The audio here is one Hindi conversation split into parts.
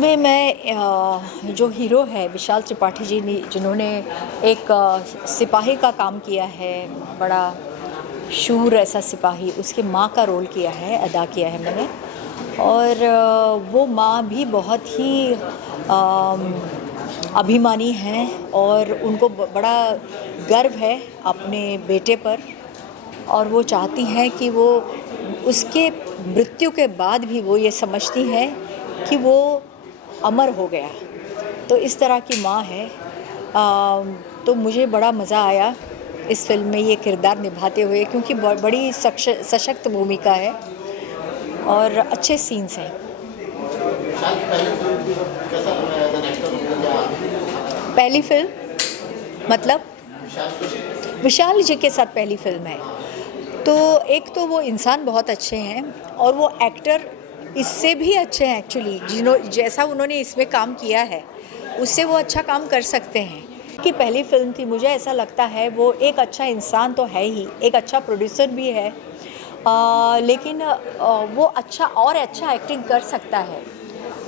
इसमें मैं जो हीरो है विशाल त्रिपाठी जी ने जिन्होंने एक सिपाही का काम किया है, बड़ा शूर ऐसा सिपाही, उसकी माँ का रोल किया है, अदा किया है मैंने। और वो माँ भी बहुत ही अभिमानी हैं और उनको बड़ा गर्व है अपने बेटे पर। और वो चाहती हैं कि वो उसके मृत्यु के बाद भी वो ये समझती हैं कि वो अमर हो गया। तो इस तरह की माँ है। तो मुझे बड़ा मज़ा आया इस फिल्म में ये किरदार निभाते हुए, क्योंकि बड़ी सशक्त भूमिका है और अच्छे सीन्स हैं। पहली फिल्म मतलब विशाल जी के साथ पहली फिल्म है। तो एक तो वो इंसान बहुत अच्छे हैं और वो एक्टर इससे भी अच्छे हैं एक्चुअली। जैसा उन्होंने इसमें काम किया है उससे वो अच्छा काम कर सकते हैं। कि पहली फिल्म थी, मुझे ऐसा लगता है वो एक अच्छा इंसान तो है ही, एक अच्छा प्रोड्यूसर भी है, लेकिन वो अच्छा एक्टिंग कर सकता है।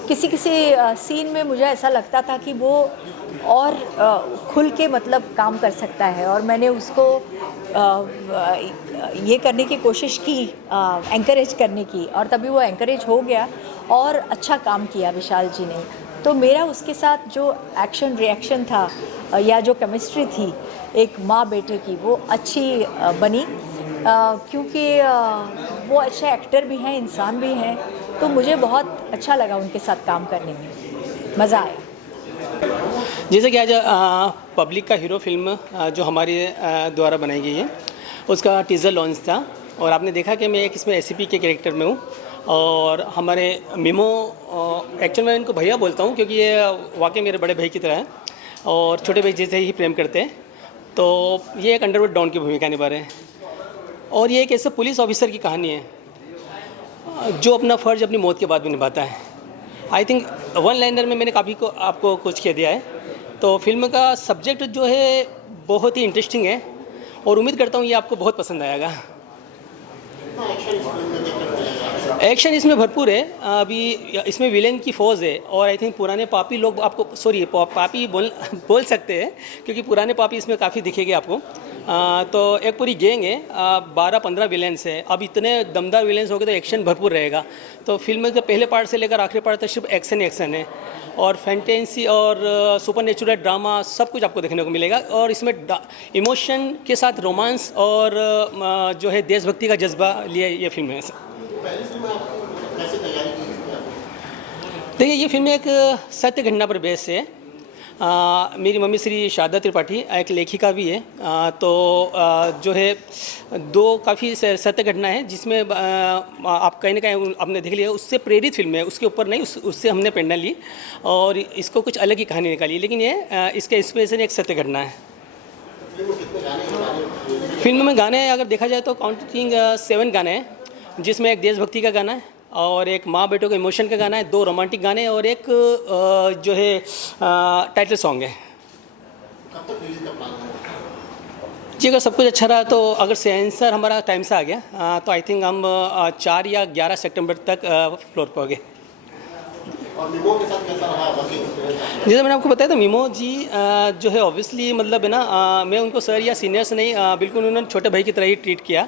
किसी सीन में मुझे ऐसा लगता था कि वो और खुल के मतलब काम कर सकता है, और मैंने उसको ये करने की कोशिश की, एंकरेज करने की, और तभी वो एंकरेज हो गया और अच्छा काम किया विशाल जी ने। तो मेरा उसके साथ जो एक्शन रिएक्शन था या जो केमिस्ट्री थी एक माँ बेटे की, वो अच्छी बनी, क्योंकि वो अच्छे एक्टर भी हैं, इंसान भी हैं। तो मुझे बहुत अच्छा लगा उनके साथ काम करने में, मज़ा आया। जैसे कि आज पब्लिक का हीरो फिल्म जो हमारे द्वारा बनाई गई है, उसका टीज़र लॉन्च था और आपने देखा कि मैं एक इसमें एसीपी के कैरेक्टर में हूँ। और हमारे मीमो, एक्चुअल मैं इनको भैया बोलता हूँ क्योंकि ये वाकई मेरे बड़े भाई की तरह हैं और छोटे भाई जैसे ही प्रेम करते हैं। तो ये एक अंडरवर्ल्ड डॉन की भूमिका निभा रहे हैं और ये एक ऐसे पुलिस ऑफिसर की कहानी है जो अपना फ़र्ज अपनी मौत के बाद भी निभाता है। आई थिंक वन लाइनर में मैंने काफ़ी को आपको कुछ कह दिया है। तो फिल्म का सब्जेक्ट जो है बहुत ही इंटरेस्टिंग है और उम्मीद करता हूँ ये आपको बहुत पसंद आएगा। एक्शन इसमें भरपूर है। अभी इसमें विलेन की फ़ौज है और आई थिंक पुराने पापी लोग आपको पापी बोल सकते हैं क्योंकि पुराने पापी इसमें काफ़ी दिखेंगे आपको। तो एक पूरी गैंग है, 12-15 विलेंस है। अब इतने दमदार विलेंस हो गए तो एक्शन भरपूर रहेगा। तो फिल्म के पहले पार्ट से लेकर आखिरी पार्ट तक सिर्फ एक्शन है और फैंटेसी और सुपर नेचुरल ड्रामा सब कुछ आपको देखने को मिलेगा। और इसमें इमोशन के साथ रोमांस और जो है देशभक्ति का जज्बा लिए ये फिल्म है। देखिए, ये फिल्म एक सत्य घटना पर बेस है। मेरी मम्मी श्री शारदा त्रिपाठी एक लेखिका भी है। तो जो है दो काफ़ी सत्य घटना है जिसमें आप कहीं ना कहीं आपने देख लिया, उससे प्रेरित फिल्म है, उसके ऊपर नहीं, उससे हमने प्रेरणा ली और इसको कुछ अलग ही कहानी निकाली। लेकिन ये इसके इंस्पिरेशन एक सत्य घटना है। फिल्म में गाने अगर देखा जाए तो काउंटिंग 7 गाने हैं, जिसमें एक देशभक्ति का गाना है और एक माँ बेटों के इमोशन का गाना है, 2 रोमांटिक गाने और एक जो है टाइटल सॉन्ग है। जी, अगर सब कुछ अच्छा रहा तो अगर सेंसर हमारा टाइम से आ गया तो आई थिंक हम 4 या 11 सितंबर तक फ्लोर पर होंगे। और मीमो के साथ कैसा रहा वर्किंग? जैसे मैंने आपको बताया तो मीमो जी जो है ऑब्वियसली मतलब है ना, मैं उनको सर या सीनियर्स नहीं, बिल्कुल उन्होंने छोटे भाई की तरह ही ट्रीट किया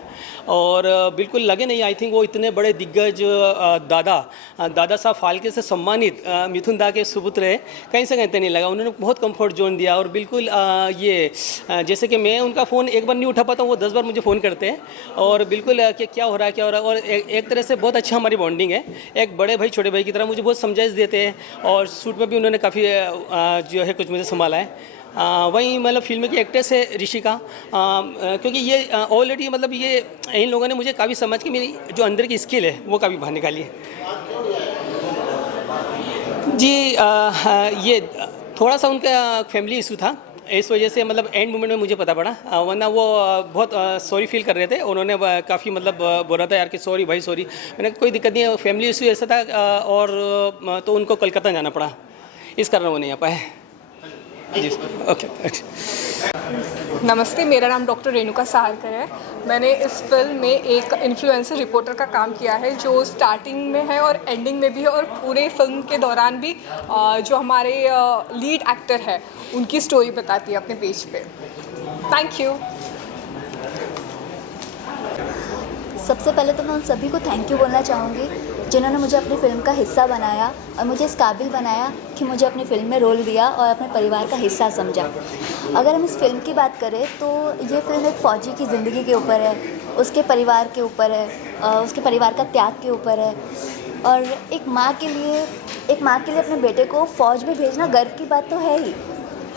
और बिल्कुल लगे नहीं। आई थिंक वो इतने बड़े दिग्गज दादा साहब फाल्के से सम्मानित मिथुन दा के सुपुत्र है, कहीं से कहते नहीं लगा। उन्होंने बहुत कंफर्ट जोन दिया और बिल्कुल ये जैसे कि मैं उनका फ़ोन एक बार नहीं उठा पाता हूँ, वो 10 बार मुझे फ़ोन करते हैं और बिल्कुल कि क्या हो रहा है। और एक तरह से बहुत अच्छा हमारी बॉन्डिंग है। एक बड़े भाई छोटे भाई की तरह मुझे बहुत समझाइश देते हैं और शूट में भी उन्होंने काफ़ी जो है कुछ मुझे संभाला है। वहीं मतलब फिल्म की एक्ट्रेस है ऋषिका, क्योंकि ये ऑलरेडी मतलब ये इन लोगों ने मुझे काफ़ी समझ के मेरी जो अंदर की स्किल है वो काफ़ी बाहर निकाली है। जी, ये थोड़ा सा उनका फैमिली इशू था, इस वजह से मतलब एंड मोमेंट में मुझे पता पड़ा, वरना वो बहुत सॉरी फील कर रहे थे। उन्होंने काफ़ी मतलब बोला था यार कि सॉरी भाई सॉरी। मैंने कोई दिक्कत नहीं है, फैमिली इशू ऐसा था और तो उनको कलकत्ता जाना पड़ा, इस कारण वो नहीं आ पाए। जी ओके। नमस्ते, मेरा नाम डॉक्टर रेणुका सहारकर है। मैंने इस फिल्म में एक इन्फ्लुएंसर रिपोर्टर का काम किया है, जो स्टार्टिंग में है और एंडिंग में भी है, और पूरे फिल्म के दौरान भी जो हमारे लीड एक्टर है उनकी स्टोरी बताती है अपने पेज पे। Thank you. सबसे पहले तो मैं उन सभी को थैंक यू बोलना चाहूँगी जिन्होंने मुझे अपनी फ़िल्म का हिस्सा बनाया और मुझे इस काबिल बनाया कि मुझे अपनी फ़िल्म में रोल दिया और अपने परिवार का हिस्सा समझा। अगर हम इस फ़िल्म की बात करें तो ये फ़िल्म एक फ़ौजी की ज़िंदगी के ऊपर है, उसके परिवार के ऊपर है, उसके परिवार का त्याग के ऊपर है। और एक माँ के लिए अपने बेटे को फ़ौज में भेजना गर्व की बात तो है ही,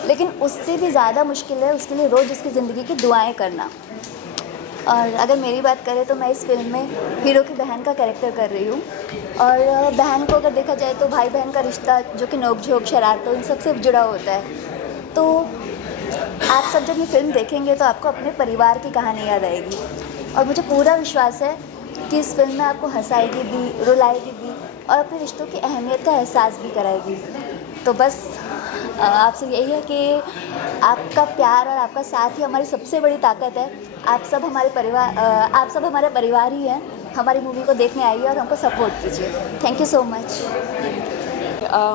लेकिन उससे भी ज़्यादा मुश्किल है उसके लिए रोज़ उसकी ज़िंदगी की दुआएँ करना। और अगर मेरी बात करें तो मैं इस फिल्म में हीरो की बहन का कैरेक्टर कर रही हूँ। और बहन को अगर देखा जाए तो भाई बहन का रिश्ता जो कि नोक झोंक शरारतों इन सबसे जुड़ा होता है। तो आप सब जब ये फिल्म देखेंगे तो आपको अपने परिवार की कहानी याद आएगी, और मुझे पूरा विश्वास है कि इस फिल्म में आपको हंसाएगी भी, रुलाएगी भी, और अपने रिश्तों की अहमियत का एहसास भी कराएगी। तो बस आपसे यही है कि आपका प्यार और आपका साथ ही हमारी सबसे बड़ी ताकत है। आप सब हमारे परिवार ही हैं। हमारी मूवी को देखने आइए और हमको सपोर्ट कीजिए। Thank you so much.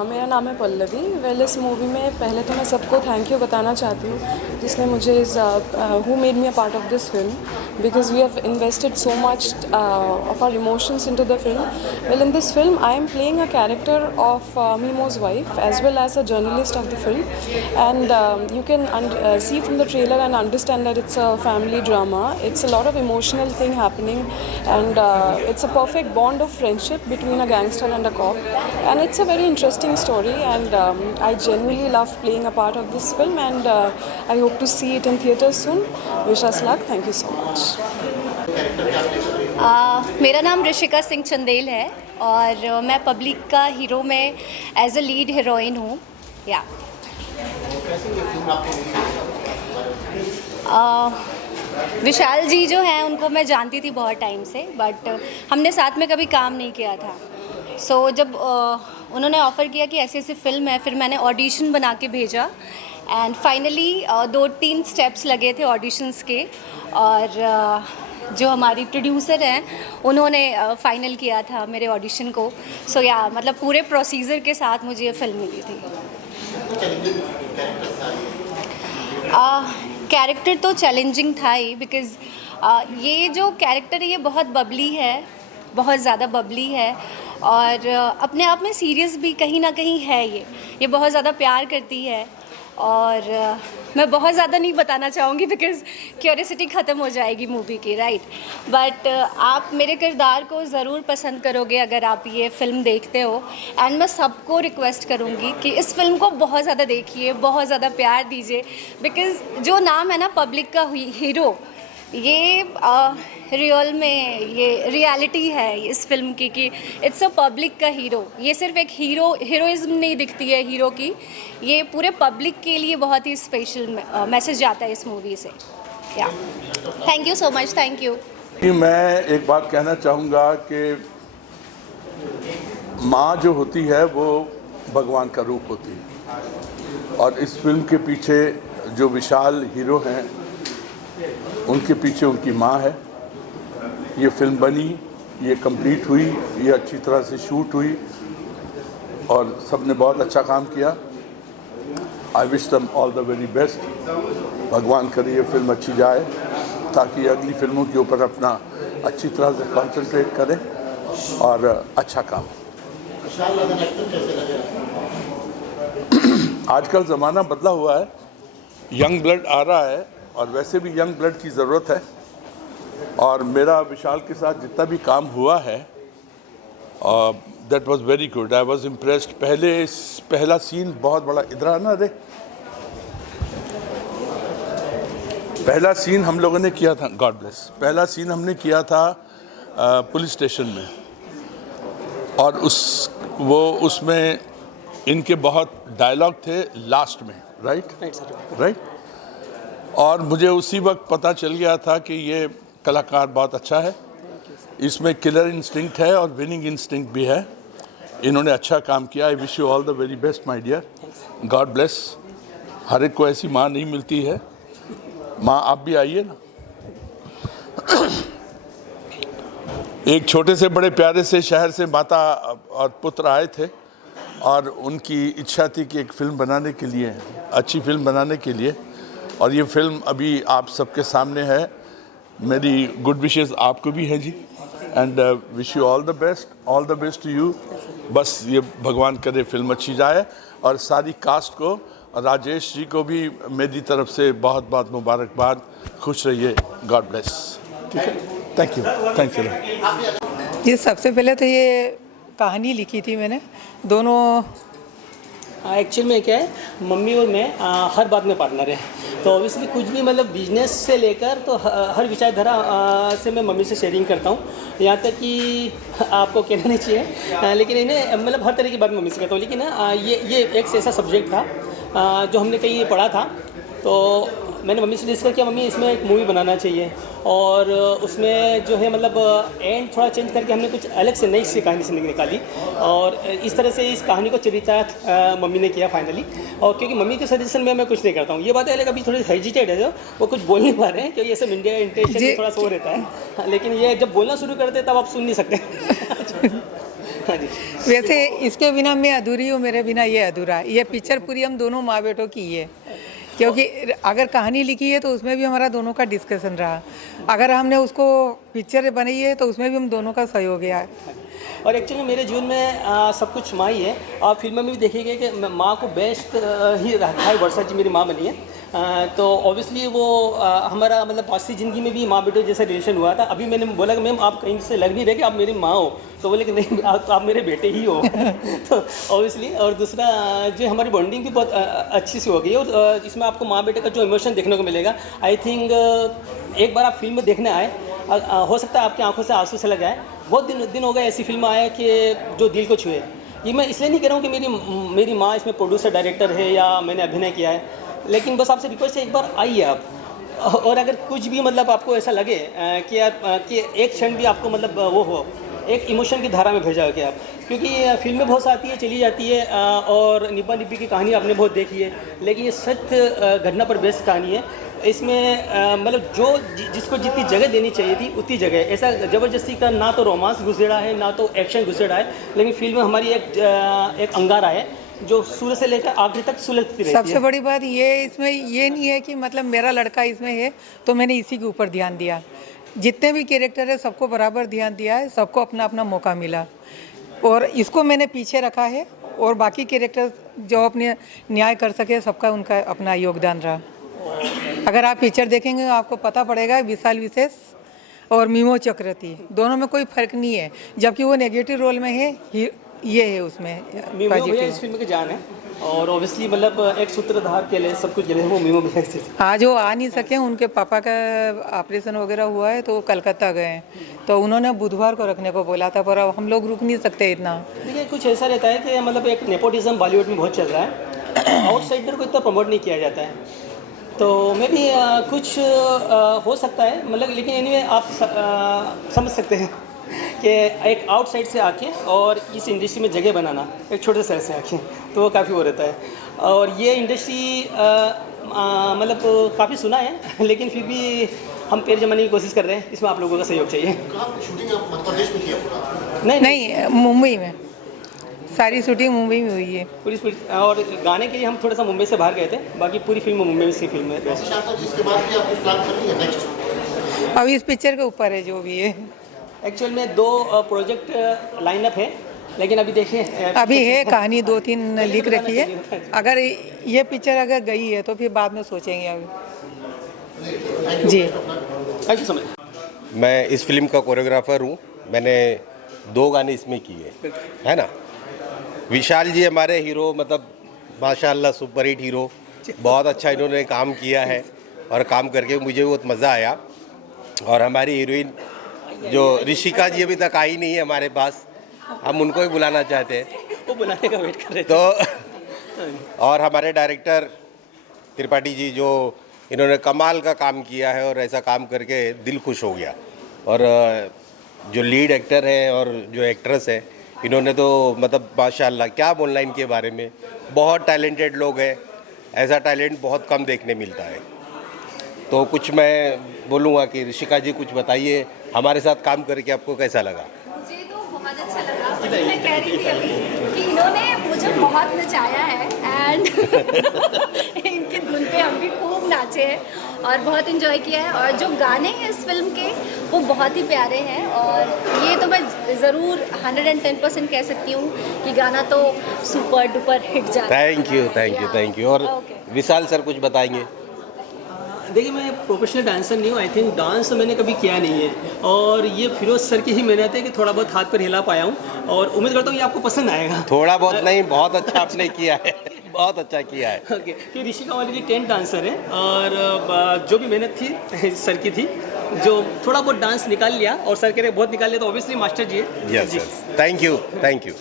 मेरा नाम है पल्लवी। इस मूवी में पहले तो मैं सबको थैंक यू बताना चाहती हूँ जिसने मुझे who made me a part of this film, because we have invested so much of our emotions into the film. In this film I am playing a character of मीमो's wife as well as a journalist of the film, and you can see from the trailer and understand that it's a family drama. It's a lot of emotional thing happening, and it's a perfect bond of friendship between a gangster and a cop, and it's a very interesting story, and I genuinely love playing a part of this film, and I hope to see it in theaters soon. Wish us luck. Thank you so much. मेरा नाम ऋषिका सिंह चंदेल है और मैं पब्लिक का हीरो में एज अ लीड हीरोइन हूँ। या विशाल जी जो हैं उनको मैं जानती थी बहुत टाइम से, बट हमने साथ में कभी काम नहीं किया था। सो जब उन्होंने ऑफ़र किया कि ऐसी ऐसी फ़िल्म है, फिर मैंने ऑडिशन बना के भेजा, एंड फाइनली 2-3 स्टेप्स लगे थे ऑडिशंस के, और जो हमारी प्रोड्यूसर हैं उन्होंने फ़ाइनल किया था मेरे ऑडिशन को। सो या मतलब पूरे प्रोसीजर के साथ मुझे ये फ़िल्म मिली थी। कैरेक्टर तो चैलेंजिंग था ही, बिकॉज़ ये जो कैरेक्टर है ये बहुत बबली है, बहुत ज़्यादा बबली है, और अपने आप में सीरियस भी कहीं ना कहीं है। ये बहुत ज़्यादा प्यार करती है, और मैं बहुत ज़्यादा नहीं बताना चाहूँगी बिकॉज़ क्यूरियोसिटी ख़त्म हो जाएगी मूवी की, राइट। बट आप मेरे किरदार को ज़रूर पसंद करोगे अगर आप ये फ़िल्म देखते हो, एंड मैं सबको रिक्वेस्ट करूँगी कि इस फिल्म को बहुत ज़्यादा देखिए, बहुत ज़्यादा प्यार दीजिए, बिकॉज़ जो नाम है ना पब्लिक का हीरो, ये रियल में ये रियलिटी है इस फिल्म की कि इट्स अ पब्लिक का हीरो। ये सिर्फ एक हीरोइज्म नहीं दिखती है हीरो की, ये पूरे पब्लिक के लिए बहुत ही स्पेशल मैसेज जाता है इस मूवी से। या thank you so much. Thank you. मैं एक बात कहना चाहूँगा कि माँ जो होती है वो भगवान का रूप होती है, और इस फिल्म के पीछे जो विशाल हीरो हैं उनके पीछे उनकी माँ है। ये फिल्म बनी, ये कंप्लीट हुई, ये अच्छी तरह से शूट हुई, और सब ने बहुत अच्छा काम किया। I wish them all the very best. भगवान करे ये फिल्म अच्छी जाए ताकि अगली फिल्मों के ऊपर अपना अच्छी तरह से कंसंट्रेट करें और अच्छा काम। आजकल ज़माना बदला हुआ है, यंग ब्लड आ रहा है, और वैसे भी यंग ब्लड की ज़रूरत है, और मेरा विशाल के साथ जितना भी काम हुआ है that was very good. I was impressed. पहला सीन बहुत बड़ा, इधर आना रे, पहला सीन हम लोगों ने किया था, गॉड ब्लेस, पहला सीन हमने किया था पुलिस स्टेशन में, और उसमें इनके बहुत डायलॉग थे लास्ट में, राइट। और मुझे उसी वक्त पता चल गया था कि ये कलाकार बहुत अच्छा है, इसमें किलर इंस्टिंक्ट है और विनिंग इंस्टिंक्ट भी है। इन्होंने अच्छा काम किया। I wish you all the very best my dear. God bless. हर एक को ऐसी माँ नहीं मिलती है। माँ आप भी आइए ना। एक छोटे से बड़े प्यारे से शहर से माता और पुत्र आए थे और उनकी इच्छा थी कि एक फ़िल्म बनाने के लिए, अच्छी फिल्म बनाने के लिए, और ये फिल्म अभी आप सबके सामने है। मेरी गुड विशेस आपको भी है जी, and wish you all the best to you. बस ये भगवान करे फिल्म अच्छी जाए, और सारी कास्ट को और राजेश जी को भी मेरी तरफ से बहुत बहुत मुबारकबाद। खुश रहिए, गॉड ब्लेस। ठीक है, थैंक यू। जी, सबसे पहले तो ये कहानी लिखी थी मैंने, दोनों एक्चुअल में क्या है, मम्मी और मैं हर बात में पार्टनर है, तो ऑब्वियसली कुछ भी मतलब बिजनेस से लेकर तो हर विचारधारा से मैं मम्मी से शेयरिंग करता हूँ। यहाँ तक कि आपको कहना नहीं चाहिए, लेकिन इन्हें मतलब हर तरह की बात मम्मी से कहता हूँ। लेकिन ये एक ऐसा सब्जेक्ट था जो हमने कहीं पढ़ा था, तो मैंने मम्मी से डिस्कस किया, मम्मी इसमें एक मूवी बनाना चाहिए, और उसमें जो है मतलब एंड थोड़ा चेंज करके हमने कुछ अलग से नई सी कहानी से निकाली, और इस तरह से इस कहानी को चरितार्थ मम्मी ने किया फाइनली। और क्योंकि मम्मी के सजेशन में मैं कुछ नहीं करता हूँ, ये बात है, लेकिन अभी थोड़ी हेजिटेट है, जो वो कुछ बोल नहीं पा रहे हैं, क्योंकि ऐसे मीडिया इंटेंशन थोड़ा सो रहता है, लेकिन ये जब बोलना शुरू करते हैं तब आप सुन नहीं सकते। हाँ जी। वैसे इसके बिना मैं अधूरी हूँ, मेरे बिना ये अधूरा है। ये पिक्चर पूरी हम दोनों माँ बेटों की है, क्योंकि अगर कहानी लिखी है तो उसमें भी हमारा दोनों का डिस्कशन रहा, अगर हमने उसको पिक्चर बनाई है तो उसमें भी हम दोनों का सहयोग है। और एक्चुअली मेरे जीवन में सब कुछ माँ ही है। आप फिल्म में भी देखिएगा कि माँ को बेस्ट ही रखा है। वर्षा जी मेरी माँ बनी है, तो ऑब्वियसली वो हमारा मतलब वास्तविक ज़िंदगी में भी माँ बेटे जैसा रिलेशन हुआ था। अभी मैंने बोला कि मैम आप कहीं से लग नहीं रहे कि आप मेरी माँ हो, तो बोले कि नहीं आप मेरे बेटे ही हो। तो ऑब्वियसली, और दूसरा जो हमारी बॉन्डिंग भी बहुत अच्छी सी हो गई है, और इसमें आपको माँ बेटे का जो इमोशन देखने को मिलेगा, आई थिंक एक बार आप फिल्म देखने आए, हो सकता है आपकी आंखों से आंसू से लग आए। बहुत दिन हो गए ऐसी फिल्म आए कि जो दिल को छुए। ये मैं इसलिए नहीं कह रहा हूँ कि मेरी माँ इसमें प्रोड्यूसर डायरेक्टर है या मैंने अभिनय किया है, लेकिन बस आपसे रिक्वेस्ट है एक बार आइए आप, और अगर कुछ भी मतलब आपको ऐसा लगे कि कि एक क्षण भी आपको मतलब वो हो, एक इमोशन की धारा में भेजा कि आप, क्योंकि फिल्में बहुत आती है चली जाती है, और निब्बा निब्बी की कहानी आपने बहुत देखी है, लेकिन ये सत्य घटना पर बेस्ड कहानी है। इसमें मतलब जिसको जितनी जगह देनी चाहिए थी उतनी जगह, ऐसा ज़बरदस्ती का ना तो रोमांस घुसेड़ा है ना तो एक्शन घुसेड़ा है, लेकिन फिल्म में हमारी एक अंगारा है जो शुरू से लेकर आखिर तक सुलझती रहती है। सबसे बड़ी बात ये इसमें ये नहीं है कि मतलब मेरा लड़का इसमें है तो मैंने इसी के ऊपर ध्यान दिया। जितने भी कैरेक्टर है सबको बराबर ध्यान दिया है, सबको अपना अपना मौका मिला, और इसको मैंने पीछे रखा है, और बाकी कैरेक्टर जो अपने न्याय कर सके सबका उनका अपना योगदान रहा। अगर आप पिक्चर देखेंगे आपको पता पड़ेगा विशाल विशेष और मीमो चक्रवर्ती दोनों में कोई फर्क नहीं है, जबकि वो नेगेटिव रोल में है, ये है उसमें मीमो भैया इस फिल्म की जान है, और ऑब्वियसली मतलब एक सूत्रधार के लिए सब कुछ के लिए वो मीमो भैया से। आज वो आ नहीं सके, उनके पापा का ऑपरेशन वगैरह हुआ है तो वो कलकत्ता गए हैं, तो उन्होंने बुधवार को रखने को बोला था, पर अब हम लोग रुक नहीं सकते इतना। देखिए कुछ ऐसा रहता है कि मतलब एक नेपोटिज्म बॉलीवुड में बहुत चल रहा है, आउटसाइडर को इतना प्रमोट नहीं किया जाता है, तो मैं भी कुछ हो सकता है मतलब, लेकिन एनीवे आप समझ सकते हैं कि एक आउटसाइड से आके और इस इंडस्ट्री में जगह बनाना, एक छोटे शहर से आके, तो वो काफ़ी वो रहता है। और ये इंडस्ट्री मतलब काफ़ी सुना है, लेकिन फिर भी हम पैर जमाने की कोशिश कर रहे हैं, इसमें आप लोगों का सहयोग चाहिए। शूटिंग मध्य प्रदेश में किया पूरा? नहीं, मुंबई में सारी शूटिंग मुंबई में हुई है पूरी, और गाने के लिए हम थोड़ा सा मुंबई से बाहर गए थे, बाकी पूरी फिल्म मुंबई में से फिल्म है। जिसके बाद भी आपको प्लान करनी है नेक्स्ट? अब इस पिक्चर के ऊपर है जो भी है। एक्चुअल में 2 प्रोजेक्ट लाइनअप है, लेकिन अभी देखिए अभी है कहानी 2-3 लिख रखी है, अगर ये पिक्चर अगर गई है तो फिर बाद में सोचेंगे अभी। जी, थैंक यू सो मच। मैं इस फिल्म का कोरियोग्राफर हूँ, मैंने 2 गाने इसमें किए है ना। विशाल जी हमारे हीरो, मतलब माशाल्लाह सुपरहिट हीरो, बहुत अच्छा इन्होंने काम किया है, और काम करके मुझे बहुत मज़ा आया। और हमारी हीरोइन जो ऋषिका जी अभी तक आई नहीं है हमारे पास, हम उनको ही बुलाना चाहते हैं, वो बुलाने का वेट कर रहे थे। तो और हमारे डायरेक्टर त्रिपाठी जी, जो इन्होंने कमाल का काम किया है, और ऐसा काम करके दिल खुश हो गया। और जो लीड एक्टर हैं और जो एक्ट्रेस है, इन्होंने तो मतलब माशाल्लाह क्या बोलना इनके बारे में, बहुत टैलेंटेड लोग हैं, ऐसा टैलेंट बहुत कम देखने मिलता है। तो कुछ मैं बोलूँगा कि ऋषिका जी कुछ बताइए, हमारे साथ काम करके आपको कैसा लगा? मुझे तो बहुत अच्छा लगा। मैं कह रही थी अभी कि इन्होंने मुझे बहुत नचाया है एंड इनकी धुन पे हम भी खूब नाचे हैं और बहुत इन्जॉय किया है। और जो गाने हैं इस फिल्म के वो बहुत ही प्यारे हैं और ये तो मैं ज़रूर 110% कह सकती हूँ कि गाना तो सुपर डुपर हिट जा रहा है। Thank you. और विशाल सर कुछ बताएंगे? देखिए, मैं प्रोफेशनल डांसर नहीं हूँ, आई थिंक डांस मैंने कभी किया नहीं है और ये फिरोज सर की ही मेहनत है कि थोड़ा बहुत हाथ पर हिला पाया हूँ और उम्मीद करता हूँ ये आपको पसंद आएगा। थोड़ा बहुत नहीं, बहुत अच्छा आपने किया है, बहुत अच्छा किया है। ओके, कि ऋषिका ऑलरेडी 10 डांसर है और जो भी मेहनत थी सर की थी, जो थोड़ा बहुत डांस निकाल लिया और सर कह रहे बहुत निकाल लिया तो ऑब्वियसली मास्टर जी है। Yes, thank you.